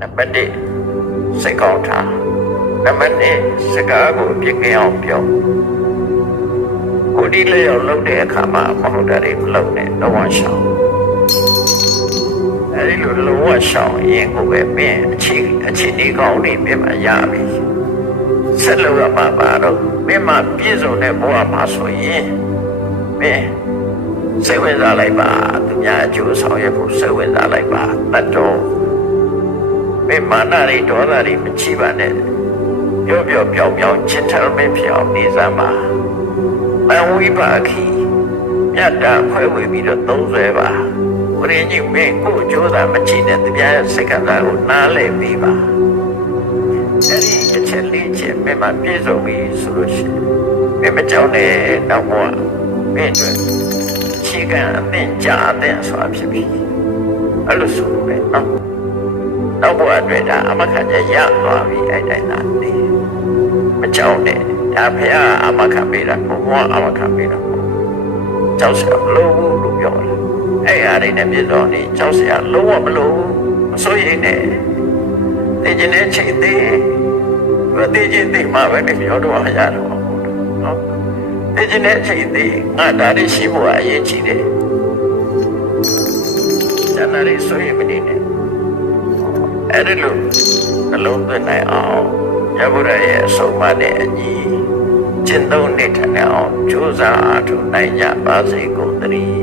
Number 1 စိတ်ကောင်းထား Number 2စကားကိုပြည့်ကင်းအောင်ပြောကိုဒီလေးရောက်လုပ်တဲ့အခါမှာမဟုတ်တာတွေမလုပ်နဲ့တော့ဝရှောင်းအဲဒီလိုလုံးဝရှောင်းရင်ကိုပဲမင်းအခြေဒီကောင်းနေပြမရပြီဆက်လို့ရမှာပါတော့မင်းမပြည့်စုံတဲ့ဘဝမှာဆိုရင်မင်းစိတ်ဝင်စားလိုက်ပါသူများအကျိုးဆောင်ရဖို့စိတ်ဝင်စားလိုက်ပါတတ်တော့မင်းမာနတွေဒေါသတွေမချိပါနဲ့ပြောပြောချစ်ထမင်းဖြစ်အောင်နေစမ်းပါမဝိပါခိမြတ်တာခွဲဝေပြီးတော့သုံးဆွဲပါဝိညာဉ်မင်းကိုကြိုးစားမချိနဲ့တရားရဲ့စိတ်ကစားကိုနားလည်ပြီးပါအဲ့ဒီအချက်လေးချက်မင်းမပြည့်စုံပြီဆိုလို့ရှိရင်မင်းမကြောက်နဲ့တော့ဘဝမင်းတို့ခြေကအသင်ကြာအသင်ဆိုတာဖြစ်ပြီအဲ့လိုဆိုလို့ပဲနော်တော့ဘဝအတွက်ဒါအမခံချက်ရသွားပြီအဲ့တိုင်းသာနေမကြောက်နဲ့ဒါဖះအမခံပေးတာဘဝအမခံပေးတာကြောက်စရာမလိုဘူးလို့ပြောတယ်အဲ့အားတွေနဲ့ပြည့်စုံနေကြောက်စရာလုံးဝမလိုဘူးမစိုးရိမ်နဲ့သိကျင်တဲ့ချိန်သေးမသိကျင်သိမှပဲပြောတော့ရတော့နော်သိကျင်တဲ့ချိန်သေးငါဒါတွေရှိဖို့အရေးကြီးတယ်ကျန်တဲ့စိုးရိမ်မနေနဲ့အဲ့ဒီလိုနှလုံးသွင်းနိုင်အောင်ရဗုဒ္ဓရဲ့အဆုံးအမနဲ့အညီကျင့်သုံးနေထိုင်အောင်ကြိုးစားအားထုတ်နိုင်ကြပါစေကုန်သတည်း